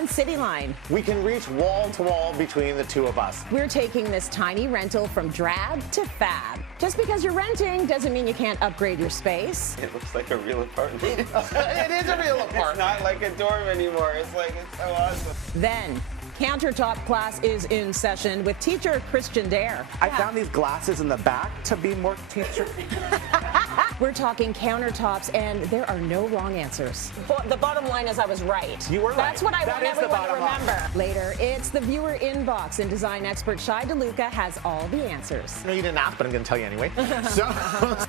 on Cityline. We can reach wall to wall between the two of us. We're taking this tiny rental from drab to fab. Just because you're renting doesn't mean you can't upgrade your space. It looks like a real apartment. It is a real apartment. It's not like a dorm anymore. It's so awesome. Then, Countertop class is in session with teacher Christian Dare. I found these glasses in the back to be more teacher. We're talking countertops, and there are no wrong answers. The bottom line is I was right. You were right. That's what I That want is the everyone to bottom line. remember. Later, it's the viewer inbox, and design expert Shai DeLuca has all the answers. No, you didn't ask, but I'm going to tell you anyway. So,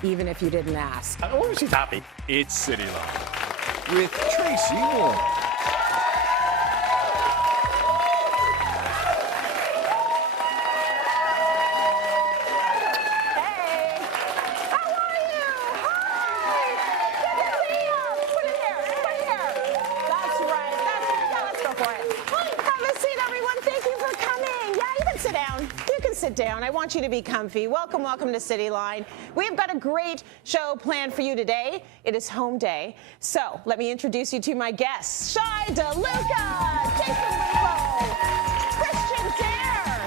Even if you didn't ask. oh, she's happy. It's Cityline with Tracy Moore. Sit down. I want you to be comfy. Welcome, welcome to Cityline. We've got a great show planned for you today. It is home day. So let me introduce you to my guests. Shai DeLuca, Jason Winkle, Christian Dare.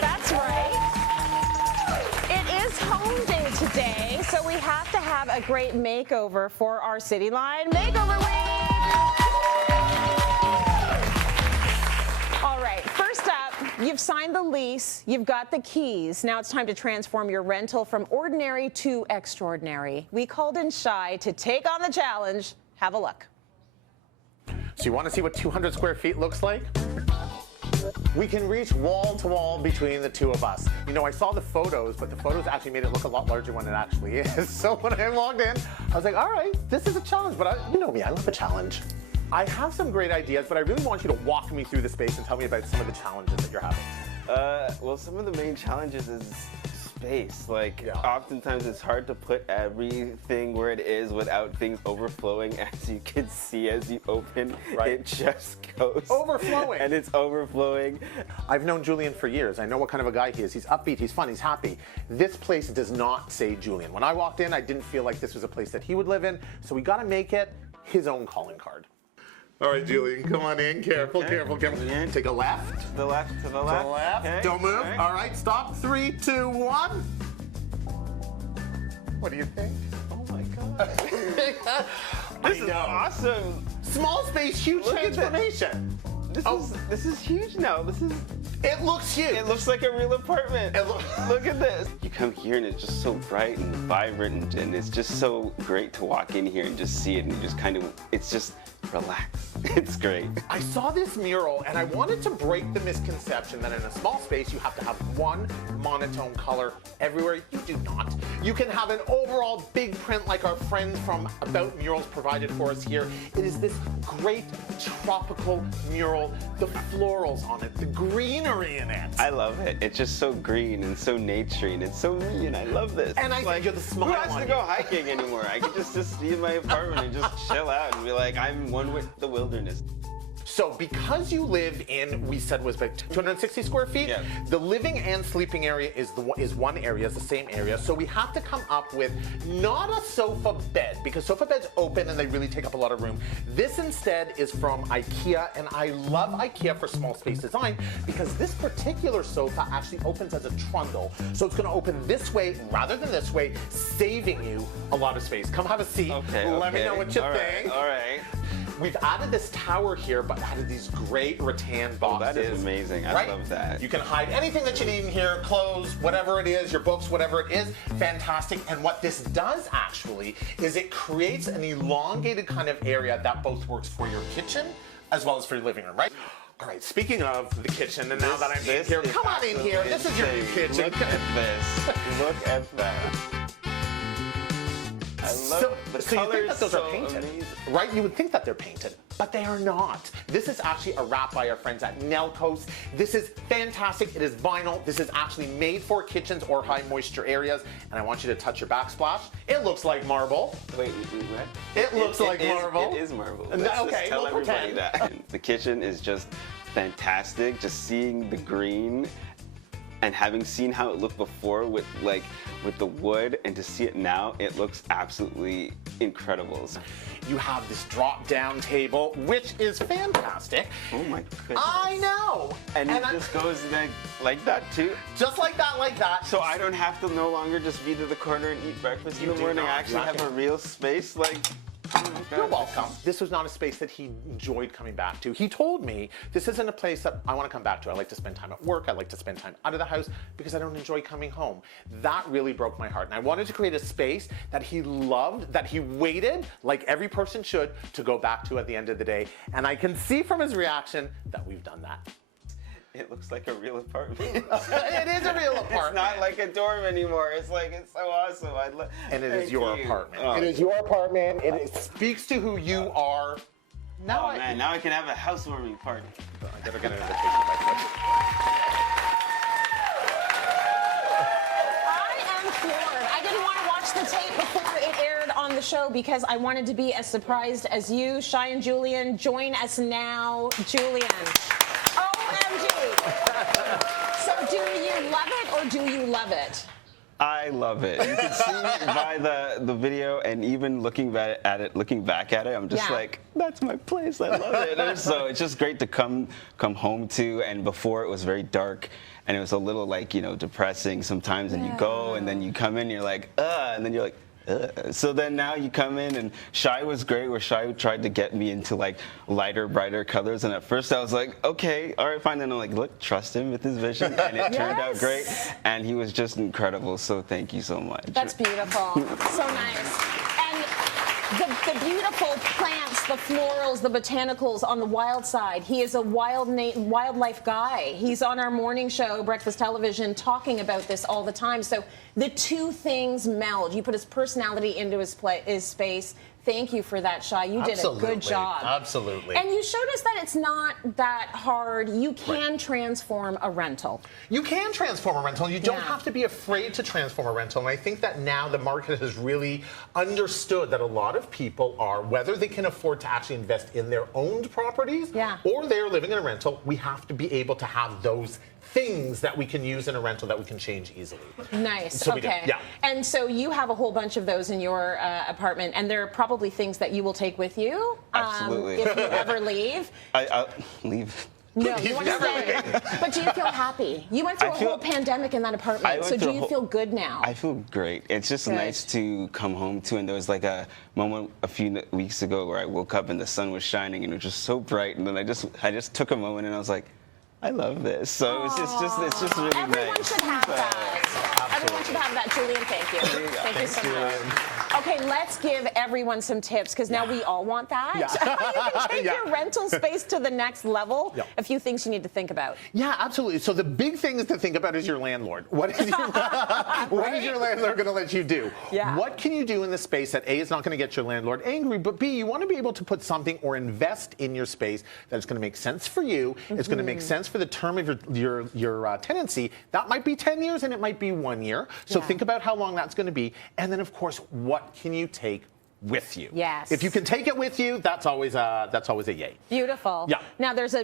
That's right. It is home day today, so we have to have a great makeover for our Cityline Makeover Week. You've signed the lease, you've got the keys. Now it's time to transform your rental from ordinary to extraordinary. We called in Shai to take on the challenge. Have a look. So you want to see what 200 square feet looks like? We can reach wall to wall between the two of us. You know, I saw the photos, but the photos actually made it look a lot larger than it actually is. So when I logged in, I was like, all right, this is a challenge, but you know me, I love a challenge. I have some great ideas, but I really want you to walk me through the space and tell me about some of the challenges that you're having. Well, some of the main challenges is space. Oftentimes it's hard to put everything where it is without things overflowing. As you can see, as you open, it just goes. Overflowing. And it's overflowing. I've known Julian for years. I know what kind of a guy he is. He's upbeat, he's fun, he's happy. This place does not say Julian. When I walked in, I didn't feel like this was a place that he would live in, so we got to make it his own calling card. All right, Julian, come on in. Careful, careful, careful. Take a left. To the left, to the left. To the left. Okay. Don't move. All right, stop. 3, 2, 1. What do you think? Oh my God. This is awesome. Small space, huge transformation. This is huge now. It looks huge. It looks like a real apartment. Look at this. You come here and it's just so bright and vibrant, and it's just so great to walk in here and just see it, and you just it's just relax. It's great. I saw this mural and I wanted to break the misconception that in a small space you have to have one monotone color everywhere. You do not. You can have an overall big print like our friends from About Murals provided for us here. It is this great tropical mural, the florals on it, the greenery in it. I love it. It's just so green and so naturey, and it's so me, and I love this. And I think you're the smile Who has to go hiking anymore? I can just be in my apartment and just chill out and be like, I'm one with the wilderness. So because you live in, we said was about 260 square feet, the living and sleeping area is one area, is the same area. So we have to come up with not a sofa bed, because sofa beds open and they really take up a lot of room. This instead is from IKEA, and I love IKEA for small space design because this particular sofa actually opens as a trundle. So it's going to open this way rather than this way, saving you a lot of space. Come have a seat. Let me know what you think. All right. We've added this tower here, but added these great rattan boxes. Oh, that is amazing. I love that. You can hide anything that you need in here, clothes, whatever it is, your books, whatever it is. Fantastic. And what this does actually is it creates an elongated kind of area that both works for your kitchen as well as for your living room, right? All right, speaking of the kitchen, and now that I'm in here, come on in here. This is your new kitchen. Look at this. Look at that. I love the so you think that those so are painted, amazing. right? You would think that they're painted, but they are not. This is actually a wrap by our friends at Nelco's. This is fantastic. It is vinyl. This is actually made for kitchens or high moisture areas, and I want you to touch your backsplash. It looks like marble. Wait, what? It looks like marble. It is marble. Okay, just tell we'll everybody pretend. that. The kitchen is just fantastic. Just seeing the green And having seen how it looked before with the wood, and to see it now, it looks absolutely incredible. You have this drop-down table, which is fantastic. Oh my goodness. I know. And it just goes like that too. Just like that, like that. So I don't have to no longer just be to the corner and eat breakfast in the morning. I actually have a real space. Like, oh my God. You're welcome. This was not a space that he enjoyed coming back to. He told me, this isn't a place that I want to come back to. I like to spend time at work. I like to spend time out of the house because I don't enjoy coming home. That really broke my heart. And I wanted to create a space that he loved, that he waited, like every person should, to go back to at the end of the day. And I can see from his reaction that we've done that. It looks like a real apartment. It is a real apartment. It's not like a dorm anymore. It's like, it's so awesome. And it is your apartment. Oh. It is your apartment. It speaks to who you are. Now man, now I can have a housewarming party. I gotta get an invitation by the way. I am floored. I didn't want to watch the tape before it aired on the show because I wanted to be as surprised as you. Shai and Julian, join us now. Julian. OMG. So do you love it or do you love it? I love it. You can see by the video, and even looking back at it, I'm just like, that's my place. I love it. And so it's just great to come home to. And before it was very dark, and it was a little depressing sometimes. And you go, and then you come in, you're like, and then you're like. So then now you come in, and Shai was great, where Shai tried to get me into like lighter, brighter colors. And at first I was like, okay, all right, fine. Then I'm like, look, trust him with his vision. And it turned out great. And he was just incredible. So thank you so much. That's beautiful. So nice. And the beautiful plants, the florals, the botanicals on the wild side. He is a wildlife guy. He's on our morning show, Breakfast Television, talking about this all the time. So the two things meld. You put his personality into his space. Thank you for that, Shai. You did a good job. Absolutely. And you showed us that it's not that hard. You can transform a rental. You can transform a rental. You don't have to be afraid to transform a rental. And I think that now the market has really understood that a lot of people are, whether they can afford to actually invest in their owned properties or they're living in a rental, we have to be able to have those things that we can use in a rental that we can change easily. Nice. So okay. Yeah. And so you have a whole bunch of those in your apartment, and there are probably things that you will take with you. Absolutely. If you ever leave. I'll leave. No, you want to stay. But do you feel happy? You went through a whole pandemic in that apartment, so do you feel good now? I feel great. It's just nice to come home to, and there was like a moment a few weeks ago where I woke up and the sun was shining and it was just so bright, and then I just took a moment and I was like, I love this. So it's just really nice. Everyone should have that. Everyone should have that. Julian, thank you. Thank you so much. Okay, let's give everyone some tips, because now we all want that. You can take your rental space to the next level. A few things you need to think about. Yeah, absolutely. So the big thing to think about is your landlord. What is your landlord going to let you do? What can you do in the space that A, is not going to get your landlord angry, but B, you want to be able to put something or invest in your space that is going to make sense for you. It's going to make sense for the term of your tenancy. That might be 10 years and it might be 1 year. So think about how long that's going to be. And then, of course, what can you take with you? Yes. If you can take it with you, that's always a yay. Beautiful. Yeah. Now, there's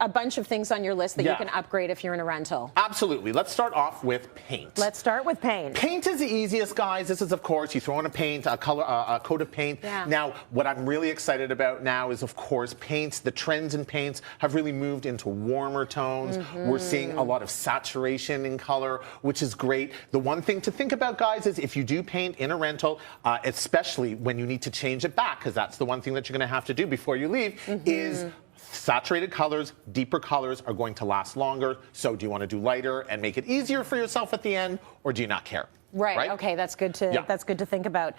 a bunch of things on your list that you can upgrade if you're in a rental. Absolutely. Let's start off with paint. Let's start with paint. Paint is the easiest, guys. This is, of course, you throw in a coat of paint. Now, what I'm really excited about now is, of course, paints. The trends in paints have really moved into warmer tones. We're seeing a lot of saturation in color, which is great. The one thing to think about, guys, is if you do paint in a rental, especially when you need to change it back, because that's the one thing that you're going to have to do before you leave, is saturated colors, deeper colors are going to last longer. So do you want to do lighter and make it easier for yourself at the end, or do you not care? Right. Okay. That's good to think about.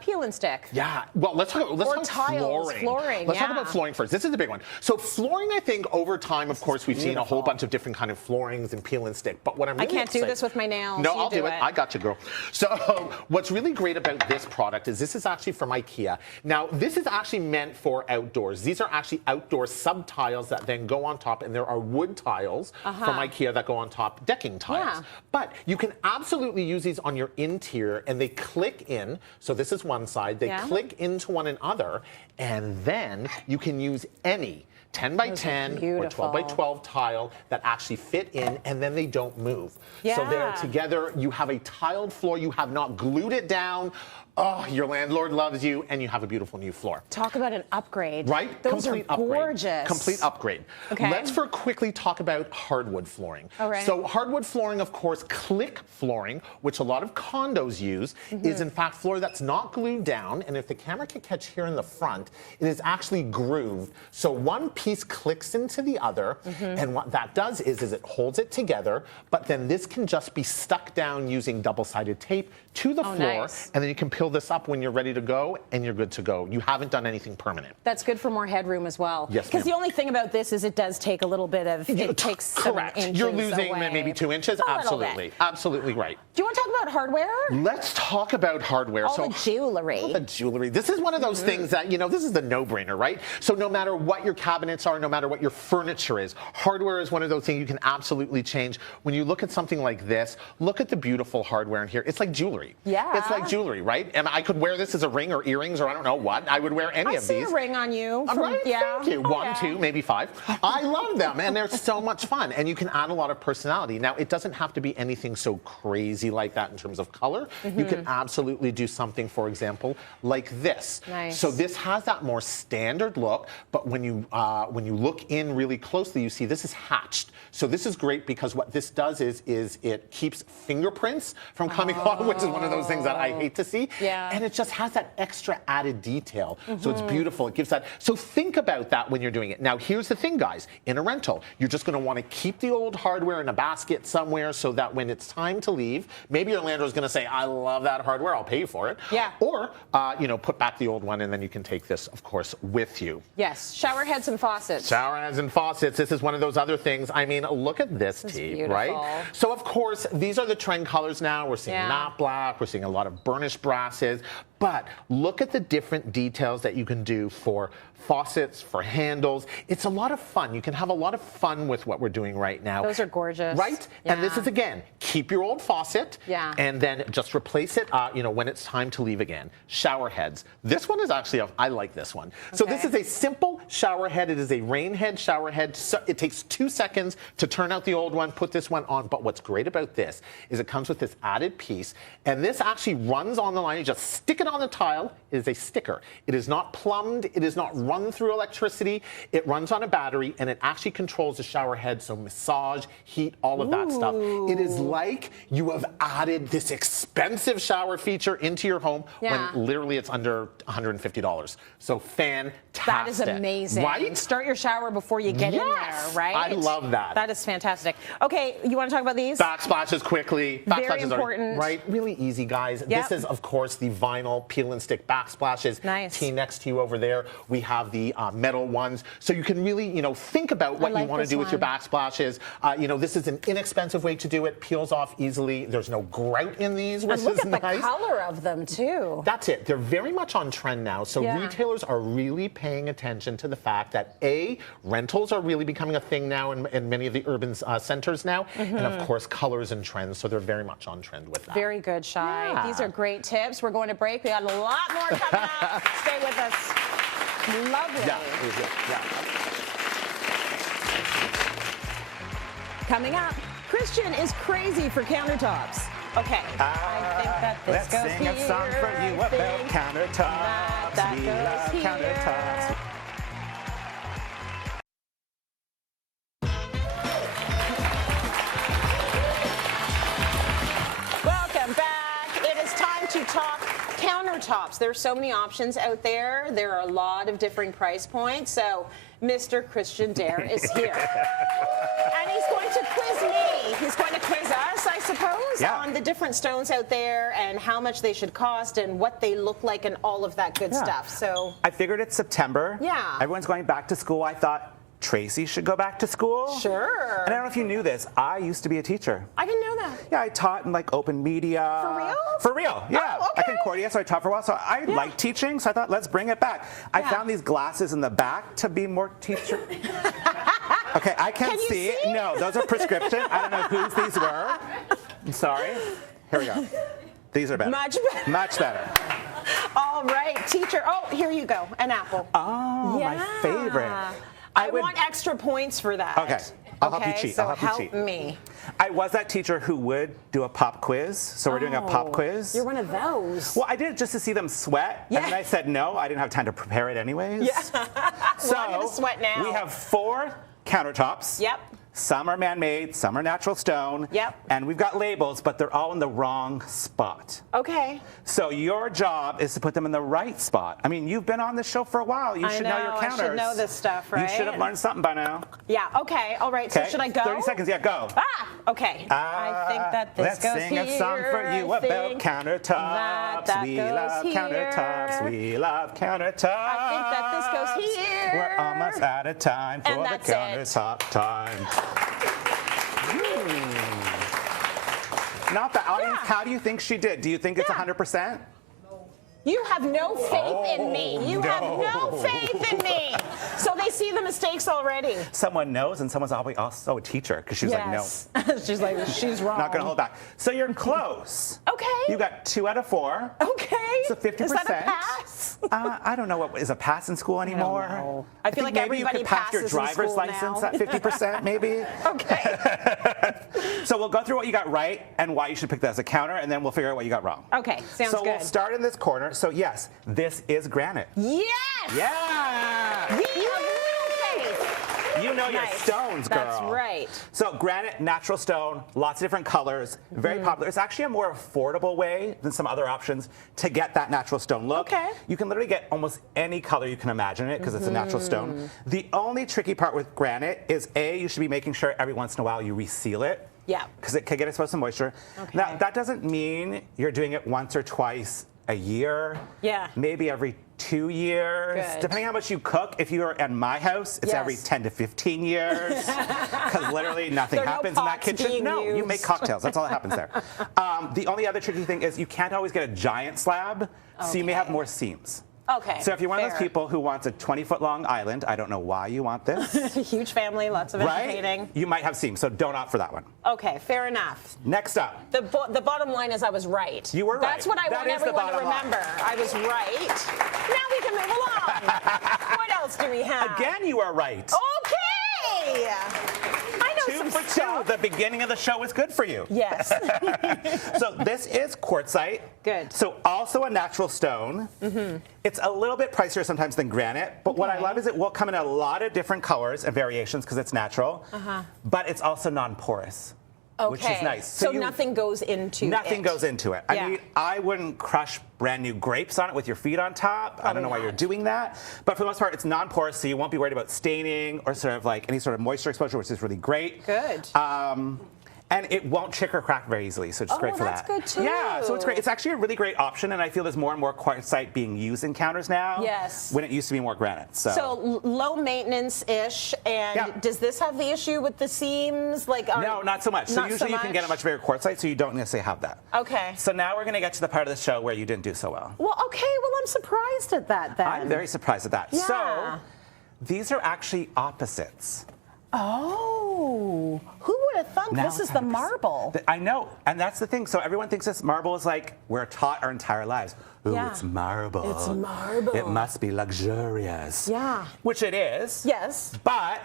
Peel and stick. Well, let's talk about flooring. Let's talk about flooring first. This is the big one. So flooring, I think, over time, of course, we've seen a whole bunch of different kind of floorings and peel and stick. But what I'm really I can't do this with my nails. No, I'll do it. I got you, girl. So what's really great about this product is this is actually from IKEA. Now, this is actually meant for outdoors. These are actually outdoor sub-tiles that then go on top, and there are wood tiles from IKEA that go on top, decking tiles. But you can absolutely use these on your interior, and they click in. So this is one side. They click into one another, and then you can use any 10 by 10 or 12 by 12 tile that actually fit in, and then they don't move. So they're together. You have a tiled floor. You have not glued it down. Oh, your landlord loves you, and you have a beautiful new floor. Talk about an upgrade. Right? Those Complete are upgrade. gorgeous. Complete upgrade. Okay. Let's quickly talk about hardwood flooring. All right. So hardwood flooring, of course, click flooring, which a lot of condos use, is in fact floor that's not glued down. And if the camera can catch here in the front, it is actually grooved. So one piece clicks into the other, and what that does is it holds it together, but then this can just be stuck down using double-sided tape to the floor, and then you can peel this up when you're ready to go, and you're good to go. You haven't done anything permanent. That's good for more headroom as well. Yes, because the only thing about this is it does take a little bit of, it takes some inches You're losing away. maybe 2 inches. Absolutely. Absolutely right. Do you want to talk about hardware? Let's talk about hardware. All the jewelry. All the jewelry. This is one of those things that, you know, this is the no-brainer, right? So no matter what your cabinets are, no matter what your furniture is, hardware is one of those things you can absolutely change. When you look at something like this, look at the beautiful hardware in here. It's like jewelry. Yeah. It's like jewelry, right? And I could wear this as a ring or earrings or I don't know what. I would wear any of these. I see a ring on you. Right? Thank you. Oh, 1, 2, maybe 5. I love them, and they're so much fun, and you can add a lot of personality. Now, it doesn't have to be anything so crazy like that in terms of color. You can absolutely do something, for example, like this. Nice. So this has that more standard look, but when you look in really closely, you see this is hatched. So this is great because what this does is it keeps fingerprints from coming on, which is one of those things that I hate to see. Yeah. And it just has that extra added detail. So it's beautiful. It gives that. So think about that when you're doing it. Now, here's the thing, guys. In a rental, you're just going to want to keep the old hardware in a basket somewhere so that when it's time to leave, maybe your landlord's going to say, I love that hardware. I'll pay you for it. Yeah. Or, you know, put back the old one, and then you can take this, of course, with you. Yes. Shower heads and faucets. Shower heads and faucets. This is one of those other things. I mean, look at this tea, right? So, of course, these are the trend colors now. We're seeing matte black. We're seeing a lot of burnished brasses. But look at the different details that you can do for faucets, for handles. It's a lot of fun. You can have a lot of fun with what we're doing right now. Those are gorgeous. Right? Yeah. And this is, again, keep your old faucet and then just replace it, you know, when it's time to leave again. Shower heads. This one is actually, I like this one. So this is a simple shower head. It is a rain head shower head. So it takes 2 seconds to turn out the old one, put this one on. But what's great about this is it comes with this added piece. And this actually runs on the line. You just stick it on the tile. It is a sticker. It is not plumbed. It is not run through electricity. It runs on a battery, and it actually controls the shower head, so massage, heat, all of that stuff. It is like you have added this expensive shower feature into your home when literally it's under $150. So fantastic. That is amazing. Right? Start your shower before you get in there, right? I love that. That is fantastic. Okay, you want to talk about these? Backsplashes quickly. Very Backsplashes important. Are, right? Really easy, guys. This is, of course, the vinyl peel and stick backsplashes. Nice. Tea next to you over there. We have the metal ones. So you can really, you know, think about what you want to do with your backsplashes. You know, this is an inexpensive way to do it. Peels off easily. There's no grout in these, which is nice. Look at the color of them, too. That's it. They're very much on trend now. So retailers are really paying attention to the fact that, A, rentals are really becoming a thing now in many of the urban centers now. And, of course, colors and trends. So they're very much on trend with that. Very good, Shai. These are great tips. We're going to break. We got a lot more coming up. Stay with us. Lovely. Coming up, Christian is crazy for countertops. Okay, I think that this let's goes sing here. a song for you about countertops. That We goes love here. countertops. Welcome back. It is time to talk countertops. There are so many options out there. There are a lot of different price points. So Mr. Christian Dare is here. And he's going to quiz me. He's going to quiz us, I suppose, on the different stones out there and how much they should cost and what they look like and all of that good stuff. So I figured it's September. Yeah. Everyone's going back to school. I thought Tracy should go back to school. Sure. And I don't know if you knew this. I used to be a teacher. I didn't know that. Yeah, I taught in like open media. For real? For real, yeah. Oh, okay. I Concordia, so I taught for a while. So I like teaching, so I thought, let's bring it back. I found these glasses in the back to be more teacher. Okay, I can't see. No, those are prescription. I don't know whose these were. I'm sorry. Here we go. These are better. Much better. Much better. All right, teacher. Oh, here you go. An apple. Oh, my favorite. I want extra points for that. Okay. I'll help you cheat. So I'll help you cheat. me. I was that teacher who would do a pop quiz, so we're doing a pop quiz. You're one of those. Well, I did it just to see them sweat, and then I said no. I didn't have time to prepare it anyways. Yeah. So I'm gonna sweat now. we have 4 countertops. Yep. Some are man-made, some are natural stone. Yep. And we've got labels, but they're all in the wrong spot. Okay. So your job is to put them in the right spot. I mean, you've been on this show for a while. You should know your counters. I should know this stuff, right? You should have learned something by now. Yeah, okay, all right. So should I go? 30 seconds, yeah, go. Okay. I think that this let's goes sing a song for you about countertops. that We goes love here. countertops. We love countertops. I think that this goes here. We're almost out of time for And the that's it. countertop time. Not the audience. Yeah. How do you think she did? Do you think it's 100%? You have no faith in me. You have no faith in me. So they see the mistakes already. Someone knows, and someone's also a teacher because she's like, no. She's like, she's wrong. Not gonna hold back. So you're close. Okay. You got 2 out of 4. Okay. So 50%. Is that a pass? I don't know what is a pass in school anymore. know. I feel think like maybe you everybody could pass your passes in driver's school license now. at 50%, maybe. Okay. So we'll go through what you got right and why you should pick that as a counter, and then we'll figure out what you got wrong. Okay, sounds so good. we'll start in this corner. So yes, this is granite. Yes! Yeah! We have no faith. You know your Nice. stones, girl. That's right. So granite, natural stone, lots of different colors, very popular. It's actually a more affordable way than some other options to get that natural stone look. Okay. You can literally get almost any color you can imagine it because it's a natural stone. The only tricky part with granite is you should be making sure every once in a while you reseal it. Yeah. Because it could get exposed to moisture. Okay. Now, that doesn't mean you're doing it once or twice a year. Yeah. Maybe every 2 years. Good. Depending on how much you cook. If you're at my house, it's every Yes. 10 to 15 years. Because literally nothing There are no happens in that pots kitchen. being No, you used. make cocktails. That's all that happens there. The only other tricky thing is you can't always get a giant slab, so you may have more seams. Okay. So if you're one of those fair. people who wants a 20-foot long island, I don't know why you want this, Huge family, lots of right? entertaining. You might have seams, so don't opt for that one. Okay, fair enough. Next up. The bottom line is I was right. You were right. That's what I That want is the everyone to bottom line. remember. I was right. Now we can move along. What else do we have? Again, you are right. Okay. I know 2 some for 2. stuff. The beginning of the show was good for you. Yes. So this is quartzite. Good. So also a natural stone. It's a little bit pricier sometimes than granite, but what I love is it will come in a lot of different colors and variations because it's natural, but it's also non-porous. Okay. Which is nice. So nothing goes into Nothing it. goes into it. Yeah. I mean, I wouldn't crush brand new grapes on it with your feet on top. I don't know why you're doing that. But for the most part, it's non-porous, so you won't be worried about staining or sort of like any sort of moisture exposure, which is really great. Good. And it won't chick or crack very easily, so it's great for that's that. good too. Yeah, so it's great. It's actually a really great option, and I feel there's more and more quartzite being used in counters now. Yes. When it used to be more granite. So low maintenance-ish, and does this have the issue with the seams? No, not so much. So Not usually so you can get a much bigger quartzite, so you don't necessarily have that. Okay. So now we're going to get to the part of the show where you didn't do so well. Well, okay. Well, I'm surprised at that then. I'm very surprised at that. Yeah. So these are actually opposites. Oh, who would have thunk Now this is it's the 100%. marble? I know, and that's the thing. So everyone thinks this marble is like we're taught our entire lives. Ooh, Yeah. it's marble. It's marble. It must be luxurious. Yeah. Which it is. Yes. But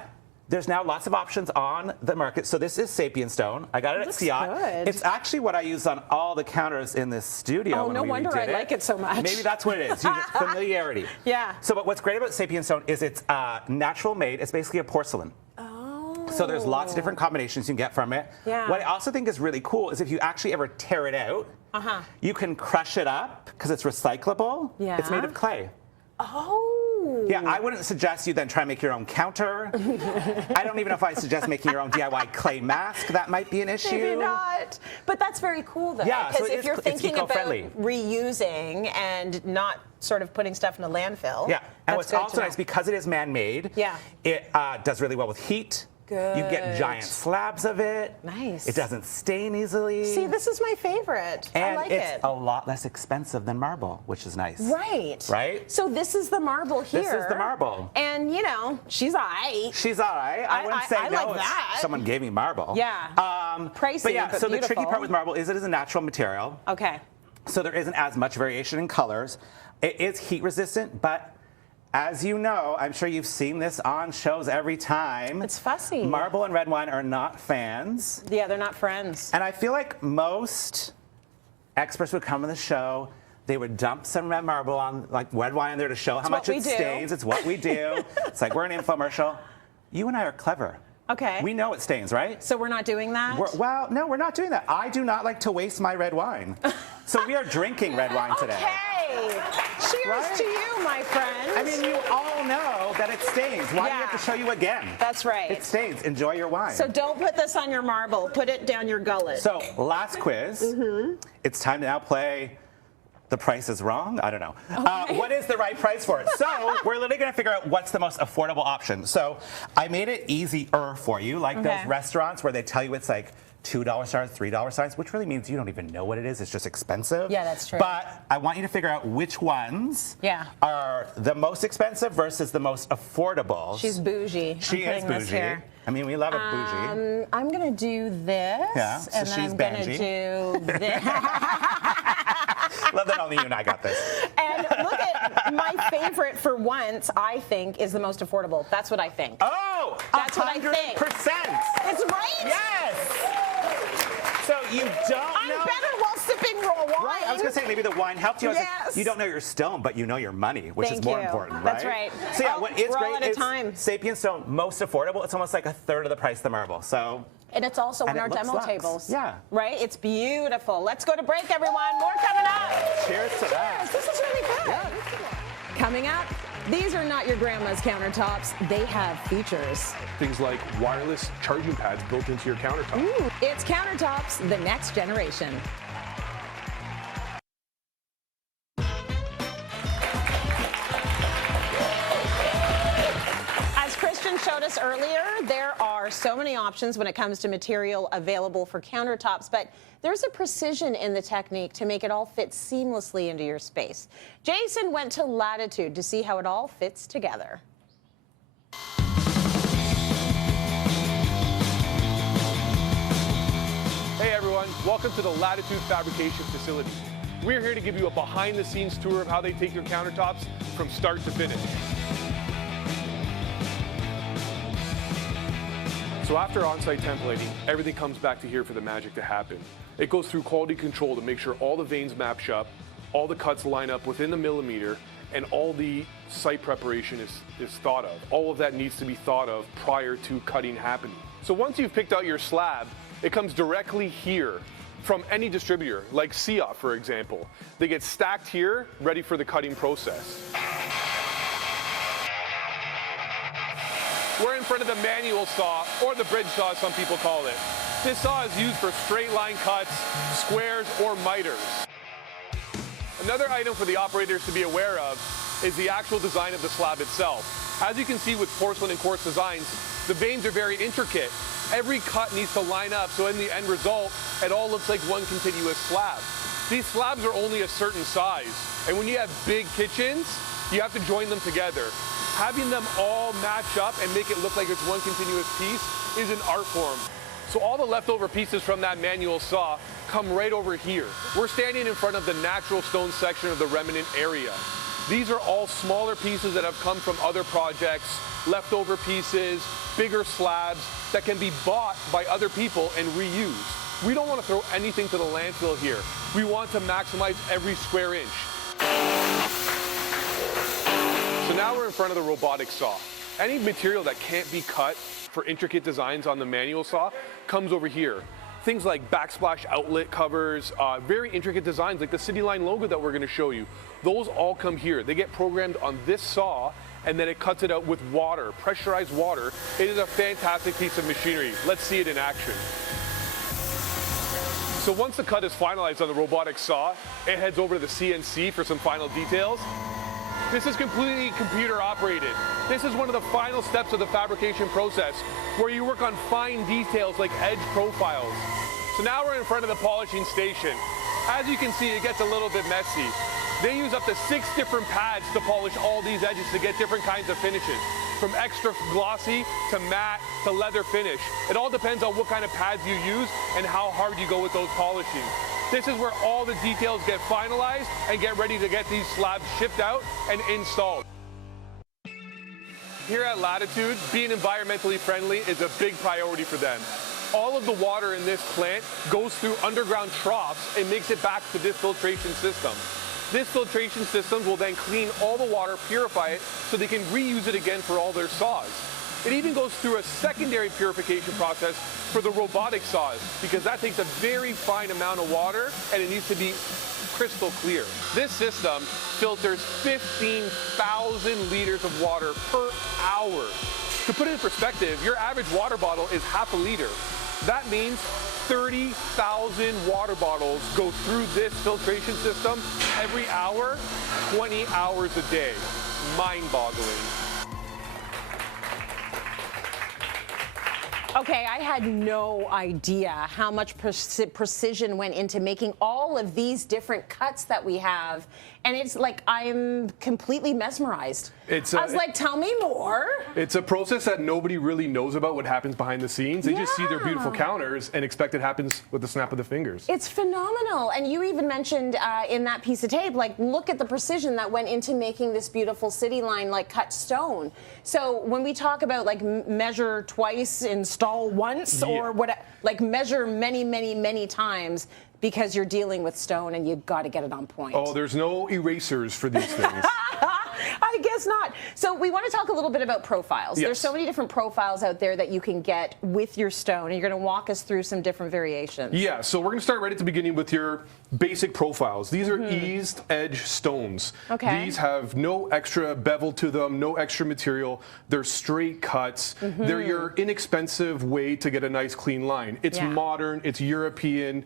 there's now lots of options on the market. So this is sapien stone. I got it at Looks Fiat. good. It's actually what I use on all the counters in this studio. Oh, when no we wonder redid I like it so much. Maybe that's what it is. You just familiarity. Yeah. So but what's great about sapien stone is it's natural made. It's basically a porcelain. So there's lots of different combinations you can get from it. Yeah. What I also think is really cool is if you actually ever tear it out, you can crush it up because it's recyclable. Yeah. It's made of clay. Oh. Yeah, I wouldn't suggest you then try and make your own counter. I don't even know if I suggest making your own DIY clay mask. That might be an issue. Maybe not. But that's very cool, though. Yeah, so because if you're it's thinking about eco-friendly. reusing and not sort of putting stuff in a landfill. Yeah, and that's what's good to also know. nice, because it is man-made, it does really well with heat. Good. You get giant slabs of it. Nice. It doesn't stain easily. See, this is my favorite. And I like it's it. a lot less expensive than marble, which is nice. Right. Right? So this is the marble here. This is the marble. And, you know, she's all right. She's all right. I wouldn't say I no like if that. someone gave me marble. Yeah. Pricey, but yeah, but so the tricky beautiful. part with marble is it is a natural material. Okay. So there isn't as much variation in colors. It is heat resistant, but As you know, I'm sure you've seen this on shows every time. It's fussy. Marble and red wine are not fans. Yeah, they're not friends. And I feel like most experts would come on the show, they would dump some red marble on, like red wine in there to show how much it stains. It's what we do. It's like we're an infomercial. You and I are clever. Okay. We know it stains, right? So we're not doing that? Well, no, we're not doing that. I do not like to waste my red wine. So we are drinking red wine today. Okay. Cheers to you, my friend. I mean, you all know that it stains. Why do you have to show you again? That's right. It stains. Enjoy your wine. So don't put this on your marble. Put it down your gullet. So last quiz. It's time to now play The Price is Wrong. I don't know. Okay. What is the right price for it? So we're literally going to figure out what's the most affordable option. So I made it easier for you, like those restaurants where they tell you it's like $2 stars, $3 stars, which really means you don't even know what it is. It's just expensive. Yeah, that's true. But I want you to figure out which ones are the most expensive versus the most affordable. She's bougie. She is bougie. I mean, we love it bougie. I'm going to do this. Yeah, so and then she's I'm going to do this. Love that only you and I got this. And look at my favorite for once, I think, is the most affordable. That's what I think. Oh, that's 100%. What I think. It's right? Yes. So you don't I'm know. better while sipping raw wine. Right. I was going to say maybe the wine helped you. I was Yes. like, you don't know your stone, but you know your money, which is more important, right? That's right. So yeah, what is we're great all out of is time. Sapien Stone, most affordable. It's almost like a third of the price of the marble. So. And it's also And on it our looks demo luxe. tables. Yeah. Right? It's beautiful. Let's go to break, everyone. More coming up. Cheers to that. This is really good. Yeah. Coming up, these are not your grandma's countertops. They have features. Things like wireless charging pads built into your countertop. Ooh, it's Countertops, the next generation. As Christian showed us earlier, there are so many options when it comes to material available for countertops, but there's a precision in the technique to make it all fit seamlessly into your space. Jason went to Latitude to see how it all fits together. Hey everyone, welcome to the Latitude Fabrication Facility. We're here to give you a behind-the-scenes tour of how they take your countertops from start to finish. So after on-site templating, everything comes back to here for the magic to happen. It goes through quality control to make sure all the veins match up, all the cuts line up within the millimeter, and all the site preparation is thought of. All of that needs to be thought of prior to cutting happening. So once you've picked out your slab, it comes directly here from any distributor, like Sia, for example. They get stacked here, ready for the cutting process. We're in front of the manual saw, or the bridge saw, as some people call it. This saw is used for straight line cuts, squares, or miters. Another item for the operators to be aware of is the actual design of the slab itself. As you can see with porcelain and quartz designs, the veins are very intricate. Every cut needs to line up, so in the end result, it all looks like one continuous slab. These slabs are only a certain size, and when you have big kitchens, you have to join them together. Having them all match up and make it look like it's one continuous piece is an art form. So all the leftover pieces from that manual saw come right over here. We're standing in front of the natural stone section of the remnant area. These are all smaller pieces that have come from other projects, leftover pieces, bigger slabs that can be bought by other people and reused. We don't want to throw anything to the landfill here. We want to maximize every square inch. So now we're in front of the robotic saw. Any material that can't be cut for intricate designs on the manual saw comes over here. Things like backsplash outlet covers, very intricate designs like the Cityline logo that we're going to show you. Those all come here. They get programmed on this saw and then it cuts it out with water, pressurized water. It is a fantastic piece of machinery. Let's see it in action. So once the cut is finalized on the robotic saw, it heads over to the CNC for some final details. This is completely computer operated. This is one of the final steps of the fabrication process where you work on fine details like edge profiles. So now we're in front of the polishing station. As you can see, it gets a little bit messy. They use up to 6 different pads to polish all these edges to get different kinds of finishes. From extra glossy to matte to leather finish. It all depends on what kind of pads you use and how hard you go with those polishing. This is where all the details get finalized and get ready to get these slabs shipped out and installed. Here at Latitude, being environmentally friendly is a big priority for them. All of the water in this plant goes through underground troughs and makes it back to this filtration system. This filtration system will then clean all the water, purify it, so they can reuse it again for all their saws. It even goes through a secondary purification process for the robotic saws, because that takes a very fine amount of water and it needs to be crystal clear. This system filters 15,000 liters of water per hour. To put it in perspective, your average water bottle is half a liter. That means 30,000 water bottles go through this filtration system every hour, 20 hours a day. Mind-boggling. Okay, I had no idea how much precision went into making all of these different cuts that we have. And it's like I'm completely mesmerized. I was like, tell me more. It's a process that nobody really knows about what happens behind the scenes. They just see their beautiful counters and expect it happens with the snap of the fingers. It's phenomenal. And you even mentioned in that piece of tape, like, look at the precision that went into making this beautiful Cityline, like, cut stone. So when we talk about, like, measure twice, install once, or what, like, measure many, many, many times, because you're dealing with stone and you've got to get it on point. Oh, there's no erasers for these things. I guess not. So we want to talk a little bit about profiles. Yes. There's so many different profiles out there that you can get with your stone, and you're going to walk us through some different variations. Yeah, so we're going to start right at the beginning with your basic profiles. These are eased edge stones. Okay. These have no extra bevel to them, no extra material. They're straight cuts. They're your inexpensive way to get a nice clean line. It's modern, it's European.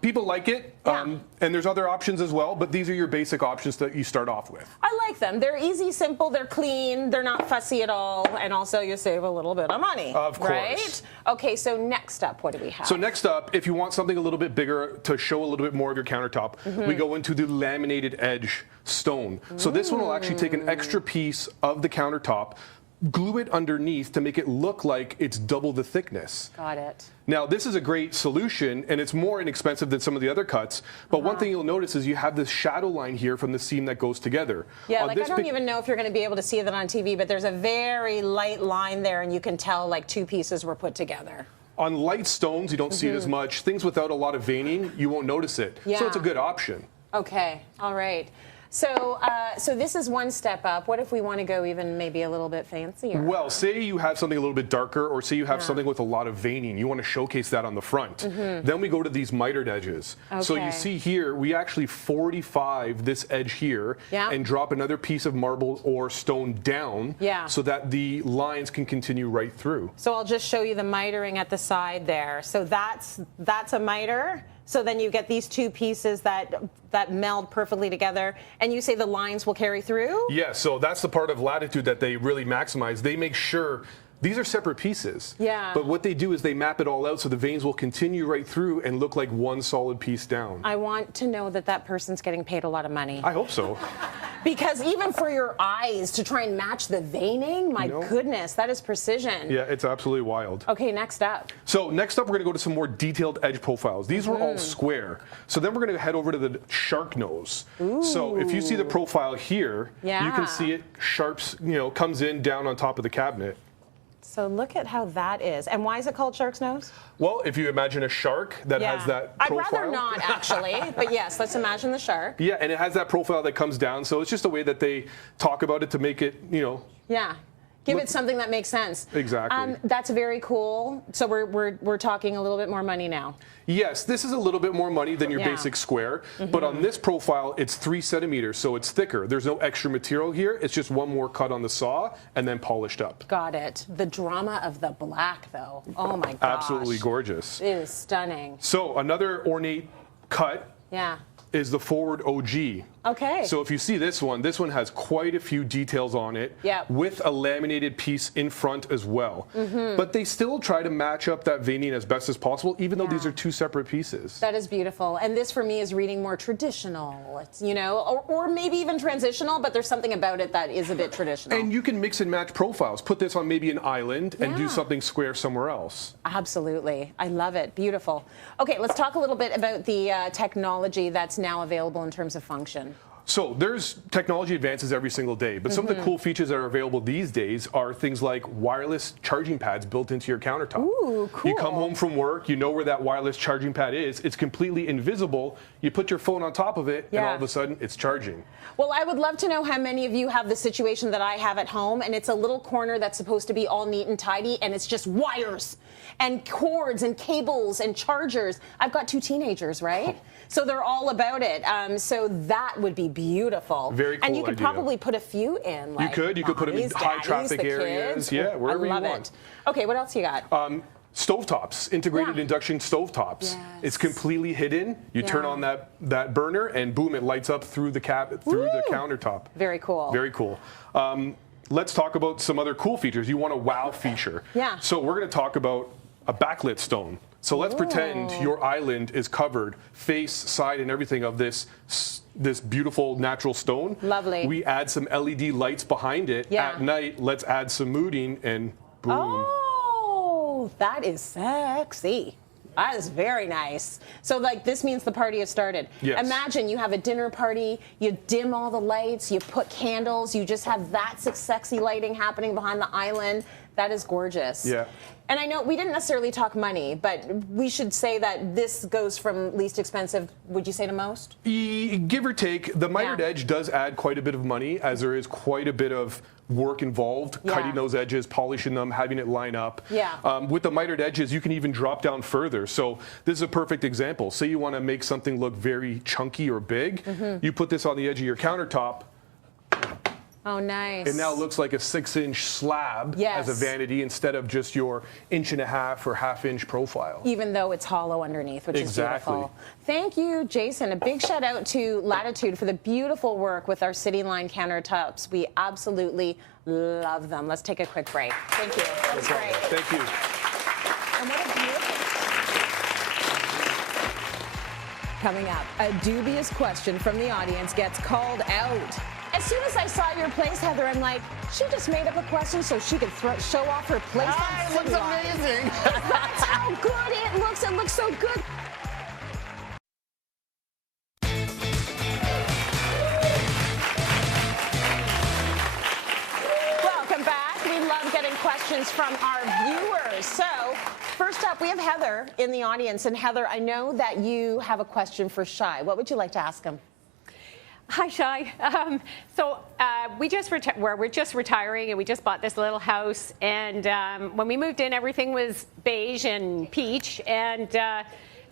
People like it, and there's other options as well, but these are your basic options that you start off with. I like them. They're easy, simple, they're clean, they're not fussy at all, and also you save a little bit of money. Of course. Right? Okay, so next up, what do we have? So next up, if you want something a little bit bigger to show a little bit more of your countertop, we go into the laminated edge stone. So this one will actually take an extra piece of the countertop, glue it underneath to make it look like it's double the thickness. Got it. Now, this is a great solution, and it's more inexpensive than some of the other cuts, but one thing you'll notice is you have this shadow line here from the seam that goes together. Yeah, like I don't even know if you're going to be able to see that on TV, but there's a very light line there, and you can tell like two pieces were put together. On light stones, you don't see it as much. Things without a lot of veining, you won't notice it. So it's a good option. Okay, all right. So, so this is one step up. What if we want to go even maybe a little bit fancier? Well, say you have something a little bit darker, or say you have something with a lot of veining. You want to showcase that on the front. Then we go to these mitered edges. So you see here, we actually 45 this edge here and drop another piece of marble or stone down so that the lines can continue right through. So I'll just show you the mitering at the side there. So that's a miter. So then you get these two pieces that meld perfectly together, and you say the lines will carry through? Yeah, so that's the part of Latitude that they really maximize. They make sure these are separate pieces. Yeah. But what they do is they map it all out so the veins will continue right through and look like one solid piece down. I want to know that that person's getting paid a lot of money. I hope so. Because even for your eyes to try and match the veining, my goodness, that is precision. Yeah, it's absolutely wild. Okay, next up. So next up, we're going to go to some more detailed edge profiles. These were all square. So then we're going to head over to the shark nose. Ooh. So if you see the profile here, you can see it sharps, comes in down on top of the cabinet. So look at how that is. And why is it called shark's nose? Well, if you imagine a shark that has that profile. I'd rather not, actually. But yes, let's imagine the shark. Yeah, and it has that profile that comes down. So it's just a way that they talk about it to make it, Yeah. Give it something that makes sense. Exactly. That's very cool. So we're talking a little bit more money now. Yes, this is a little bit more money than your basic square, but on this profile, it's 3 centimeters, so it's thicker. There's no extra material here. It's just one more cut on the saw and then polished up. Got it. The drama of the black, though. Oh my gosh. Absolutely gorgeous. It is stunning. So another ornate cut is the forward OG. Okay. So if you see this one has quite a few details on it with a laminated piece in front as well. But they still try to match up that veining as best as possible, even though these are two separate pieces. That is beautiful. And this for me is reading more traditional, it's, or maybe even transitional, but there's something about it that is a bit traditional. And you can mix and match profiles. Put this on maybe an island and do something square somewhere else. Absolutely. I love it. Beautiful. Okay, let's talk a little bit about the technology that's now available in terms of function. So there's technology advances every single day, but some of the cool features that are available these days are things like wireless charging pads built into your countertop. Ooh, cool. You come home from work, you know where that wireless charging pad is. It's completely invisible. You put your phone on top of it, and all of a sudden, it's charging. Well, I would love to know how many of you have the situation that I have at home, and it's a little corner that's supposed to be all neat and tidy, and it's just wires and cords and cables and chargers. I've got 2 teenagers, right? So they're all about it. So that would be beautiful. Very cool And you could idea. probably put a few in. Like You could put them in high traffic areas. Kids. Yeah, wherever you I love want. it. Okay, what else you got? Stovetops, integrated induction stovetops. Yes. It's completely hidden. You turn on that burner, and boom, it lights up through the the countertop. Very cool. Very cool. Let's talk about some other cool features. You want a wow feature. Yeah. So we're going to talk about a backlit stone. So let's pretend your island is covered, face, side, and everything of this beautiful natural stone. Lovely. We add some LED lights behind it. Yeah. At night, let's add some mooding, and boom. Oh, that is sexy. That is very nice. So, like, this means the party has started. Yes. Imagine you have a dinner party, you dim all the lights, you put candles, you just have that sexy lighting happening behind the island. That is gorgeous. Yeah. And I know we didn't necessarily talk money, but we should say that this goes from least expensive, would you say, to most? Give or take. The mitered edge does add quite a bit of money, as there is quite a bit of work involved, cutting those edges, polishing them, having it line up. Yeah. With the mitered edges, you can even drop down further. So this is a perfect example. Say you want to make something look very chunky or big. You put this on the edge of your countertop. Oh, nice. It now looks like a 6-inch slab as a vanity instead of just your 1.5 or half-inch profile. Even though it's hollow underneath, which is beautiful. Thank you, Jason. A big shout out to Latitude for the beautiful work with our Cityline countertops. We absolutely love them. Let's take a quick break. Thank you. That's great. Thank you. And what a beautiful... Coming up, a dubious question from the audience gets called out. As soon as I saw your place, Heather, I'm like, she just made up a question so she could show off her place on It looks Cityline. amazing. That's how good it looks. It looks so good. Welcome back. We love getting questions from our viewers. So, first up, we have Heather in the audience. And Heather, I know that you have a question for Shai. What would you like to ask him? Hi, Shai. We're just retiring, and we just bought this little house. And when we moved in, everything was beige and peach. And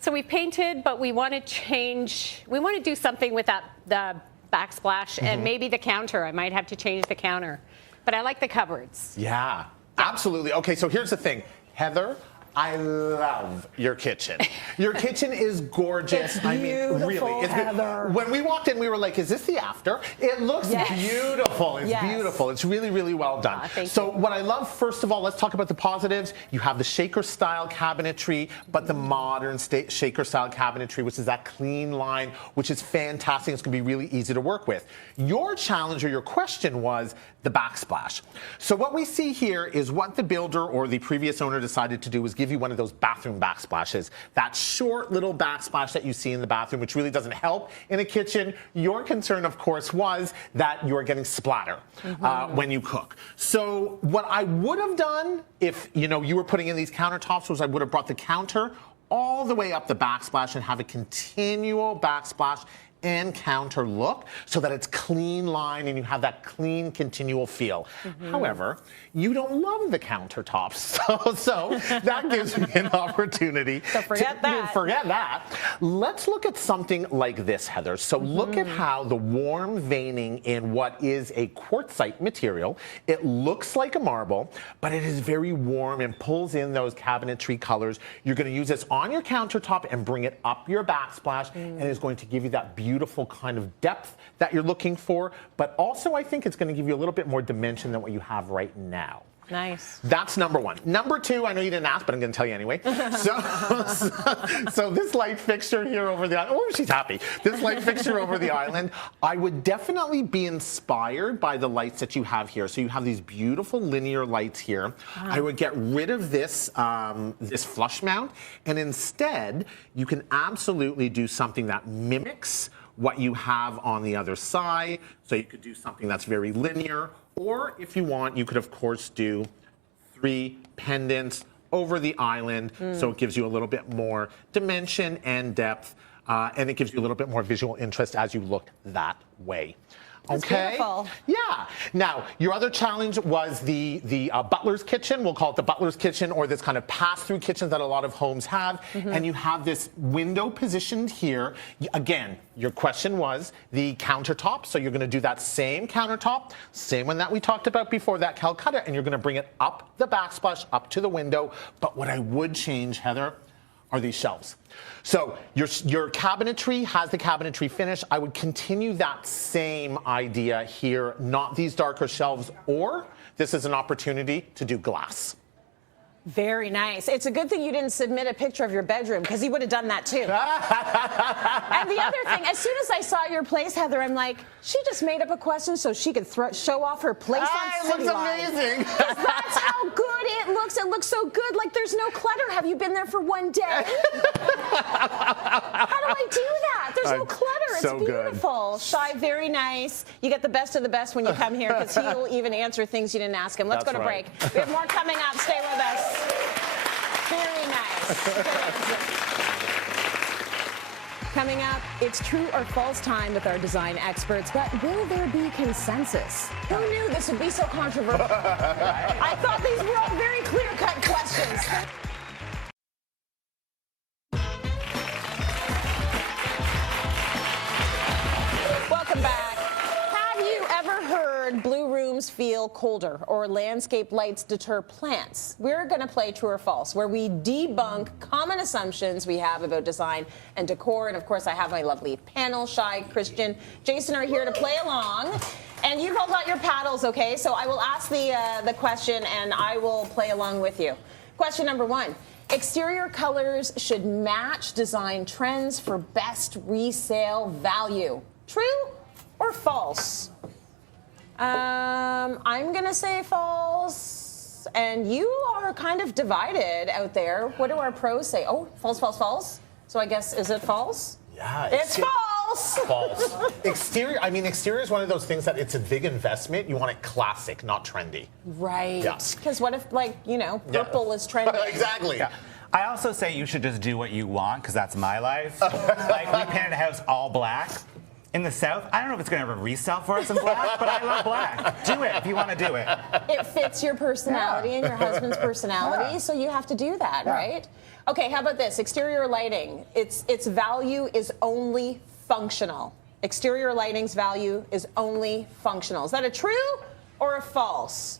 so we painted, but we want to change. We want to do something with the backsplash and maybe the counter. I might have to change the counter, but I like the cupboards. Yeah, absolutely. Okay, so here's the thing, Heather. I love your kitchen. Your kitchen is gorgeous. It's I mean, really. Heather. When we walked in, we were like, is this the after? It looks beautiful. It's beautiful. It's really, really well done. So what I love, first of all, let's talk about the positives. You have the shaker-style cabinetry, but the modern shaker-style cabinetry, which is that clean line, which is fantastic. It's going to be really easy to work with. Your challenge or your question was the backsplash. So what we see here is what the builder or the previous owner decided to do was give you one of those bathroom backsplashes. That short little backsplash that you see in the bathroom, which really doesn't help in a kitchen. Your concern, of course, was that you're getting splatter when you cook. So what I would have done if you were putting in these countertops was I would have brought the counter all the way up the backsplash and have a continual backsplash and counter look so that it's clean line and you have that clean continual feel. However, you don't love the countertops, so that gives me an opportunity. So forget that. Let's look at something like this, Heather. So look at how the warm veining in what is a quartzite material, it looks like a marble, but it is very warm and pulls in those cabinetry colors. You're going to use this on your countertop and bring it up your backsplash, and it's going to give you that beautiful kind of depth that you're looking for, but also I think it's going to give you a little bit more dimension than what you have right now. Nice. That's number one. Number two, I know you didn't ask, but I'm going to tell you anyway. So this light fixture here over the island, oh, she's happy. This light fixture over the island, I would definitely be inspired by the lights that you have here. So you have these beautiful linear lights here. I would get rid of this, this flush mount, and instead, you can absolutely do something that mimics what you have on the other side. So you could do something that's very linear, or if you want, you could of course do 3 pendants over the island, so it gives you a little bit more dimension and depth, and it gives you a little bit more visual interest as you look that way. That's okay. beautiful. Yeah. Now, your other challenge was the butler's kitchen. We'll call it the butler's kitchen, or this kind of pass-through kitchen that a lot of homes have. And you have this window positioned here. Again, your question was the countertop. So you're going to do that same countertop, same one that we talked about before, that Calcutta, and you're going to bring it up the backsplash, up to the window. But what I would change, Heather, are these shelves. So your cabinetry has the cabinetry finish. I would continue that same idea here, not these darker shelves, or this is an opportunity to do glass. Very nice. It's a good thing you didn't submit a picture of your bedroom, because he would have done that too. And the other thing, as soon as I saw your place, Heather, I'm like, she just made up a question so she could show off her place on Cityline. It looks amazing. That's how good it looks. It looks so good, like there's no clutter. Have you been there for one day? How do I do that? There's no clutter. It's so beautiful. Good. Shai, very nice. You get the best of the best when you come here, because he'll even answer things you didn't ask him. Let's go to break. We have more coming up. Stay with us. Very nice. Coming up, it's true or false time with our design experts, but will there be consensus? Who knew this would be so controversial? I thought these were all very clear-cut questions. Welcome back. Have you ever heard blue rooms feel colder or landscape lights deter plants? We're going to play true or false, where we debunk common assumptions we have about design and decor. And of course, I have my lovely panel. Shai, Christian, Jason are here to play along. And you've all got your paddles, okay? So I will ask the question, and I will play along with you. Question number 1. Exterior colors should match design trends for best resale value. True or false? I'm going to say false. And you are kind of divided out there. What do our pros say? Oh, false, false, false. So I guess, is it false? Yeah. It's false. False. Exterior, I mean, exterior is one of those things that it's a big investment. You want it classic, not trendy. Right. Yeah. Because what if, like, you know, purple is trendy? Exactly. Yeah. I also say you should just do what you want, because that's my life. Like, we painted a house all black. In the South, I don't know if it's going to ever resell for us in black, but I love black. Do it if you want to do it. It fits your personality and your husband's personality, so you have to do that, right? Okay, how about this? Exterior lighting. Its value is only functional. Exterior lighting's value is only functional. Is that a true or a false?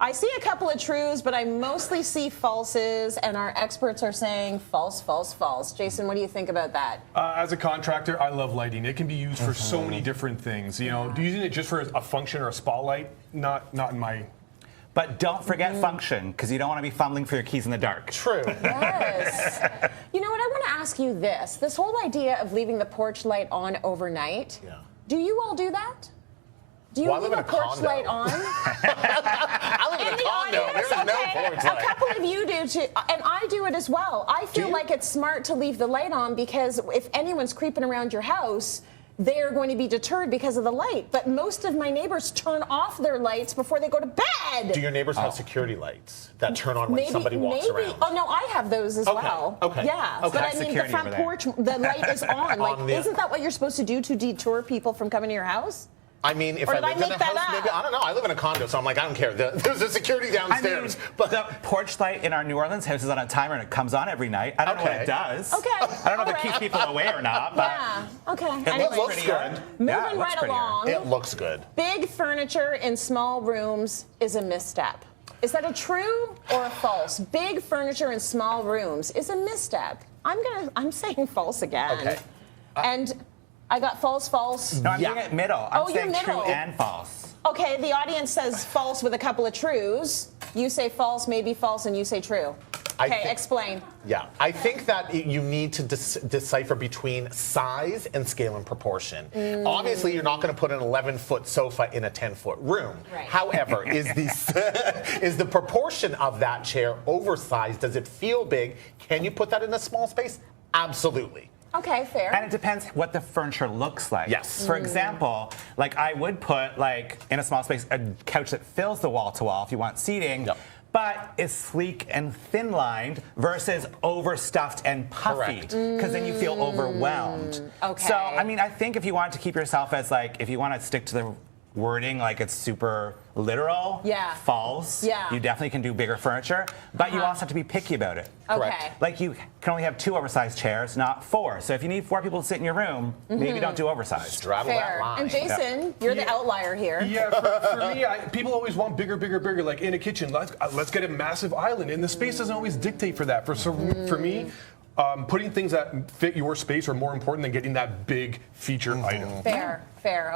I see a couple of trues, but I mostly see falses, and our experts are saying false, false, false. Jason, what do you think about that? As a contractor, I love lighting. It can be used for so many different things. You know, using it just for a function or a spotlight, not in my... But don't forget function, because you don't want to be fumbling for your keys in the dark. True. Yes. You know what, I want to ask you this. This whole idea of leaving the porch light on overnight, do you all do that? Do you leave a porch light on? I live in a condo. There's no porch light. A couple of you do too, and I do it as well. I feel like it's smart to leave the light on, because if anyone's creeping around your house, they are going to be deterred because of the light. But most of my neighbors turn off their lights before they go to bed. Do your neighbors have security lights that turn on when somebody walks around? Oh, no, I have those as well. Okay. Yeah, Okay. but I mean, the front porch, the light is on. Like, isn't that what you're supposed to do to deter people from coming to your house? I mean, if I lived in a house, maybe, I don't know. I live in a condo, so I'm like, I don't care. There's a security downstairs. I mean, but the porch light in our New Orleans house is on a timer, and it comes on every night. I don't know what it does. Okay. I don't know if it keeps people away or not. But okay. It looks good. Moving right along. It looks good. Big furniture in small rooms is a misstep. Is that a true or a false? Big furniture in small rooms is a misstep. I'm saying false again. Okay. And I got false, false. No, I'm doing it middle. I'm saying you're true middle. and false. Okay, the audience says false with a couple of trues. You say false, maybe false, and you say true. Okay, explain. Yeah, I think that you need to decipher between size and scale and proportion. Obviously, you're not going to put an 11-foot sofa in a 10-foot room. Right. However, is the proportion of that chair oversized? Does it feel big? Can you put that in a small space? Absolutely. Okay, fair. And it depends what the furniture looks like. Yes. For example, like I would put like in a small space a couch that fills the wall to wall if you want seating. Yep. But is sleek and thin-lined versus overstuffed and puffy. Because then you feel overwhelmed. Okay. So, I mean, I think if you want to keep yourself as like, if you want to stick to the wording like it's super literal, false, you definitely can do bigger furniture, but you also have to be picky about it. Okay. Like you can only have 2 oversized chairs, not 4. So if you need 4 people to sit in your room, maybe don't do oversized. Straddle that line. And Jason, you're the outlier here. Yeah, for me, people always want bigger, bigger, bigger. Like in a kitchen, let's get a massive island, and the space doesn't always dictate for that. For me, putting things that fit your space are more important than getting that big feature item. Fair.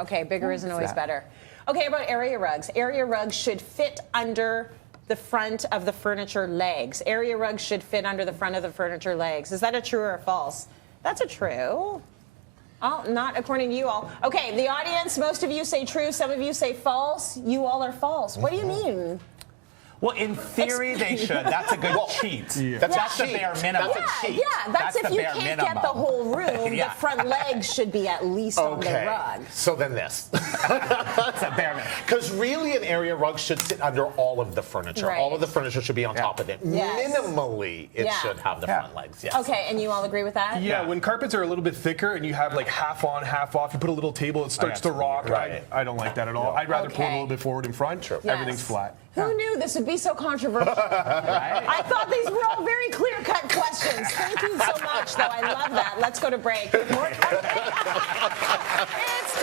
Okay, bigger isn't always better. Okay, about area rugs. Area rugs should fit under the front of the furniture legs. Area rugs should fit under the front of the furniture legs. Is that a true or a false? That's a true. Oh, not according to you all. Okay, the audience, most of you say true, some of you say false. You all are false. What do you mean? Well, in theory, they should. That's a good cheat. That's the bare minimum. That's if the you bare can't minimum. get the whole room, the front legs should be at least on the rug. So then this. That's a bare minimum. Because really an area rug should sit under all of the furniture. Right. All of the furniture should be on top of it. Yes. Minimally, it should have the front legs, yes. Okay, and you all agree with that? Yeah, when carpets are a little bit thicker and you have like half on, half off, you put a little table, it starts to rock. Right. I don't like that at all. I'd rather pull it a little bit forward in front. True. Everything's flat. Who knew this would be so controversial? I thought these were all very clear-cut questions. Thank you so much, though. I love that. Let's go to break. It's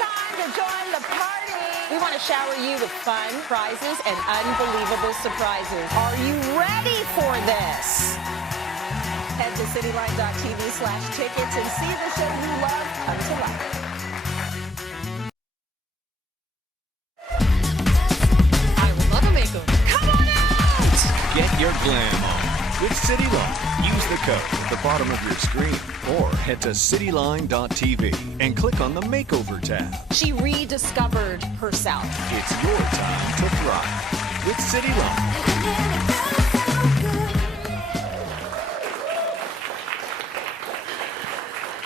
time to join the party. We want to shower you with fun, prizes, and unbelievable surprises. Are you ready for this? Head to cityline.tv/tickets and see the show you love come to life. Come on out! Get your glam on with Cityline. Use the code at the bottom of your screen or head to cityline.tv and click on the makeover tab. She rediscovered herself. It's your time to thrive with Cityline.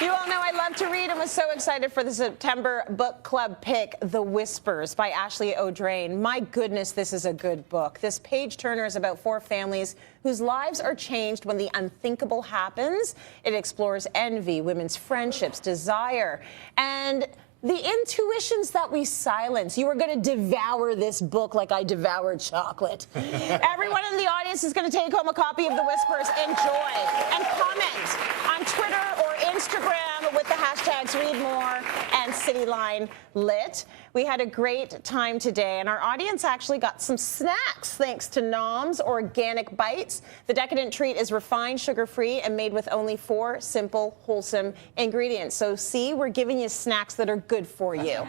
You all know I love to read and was so excited for the September book club pick, The Whispers by Ashley O'Drain. My goodness, this is a good book. This page turner is about 4 families whose lives are changed when the unthinkable happens. It explores envy, women's friendships, desire, and the intuitions that we silence. You are going to devour this book like I devoured chocolate. Everyone in the audience is going to take home a copy of The Whispers. Enjoy and comment on Twitter or Instagram with the hashtags ReadMore and CitylineLit. We had a great time today, and our audience actually got some snacks thanks to Nom's Organic Bites. The decadent treat is refined, sugar-free, and made with only 4 simple, wholesome ingredients. So see, we're giving you snacks that are good for you.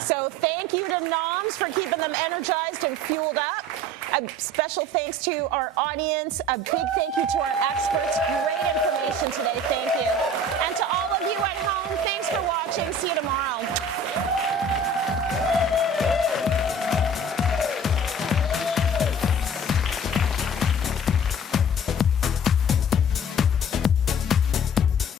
So thank you to Nom's for keeping them energized and fueled up. A special thanks to our audience. A big thank you to our experts. Great information today. Thank you. And to all of you at home, thanks for watching. See you tomorrow.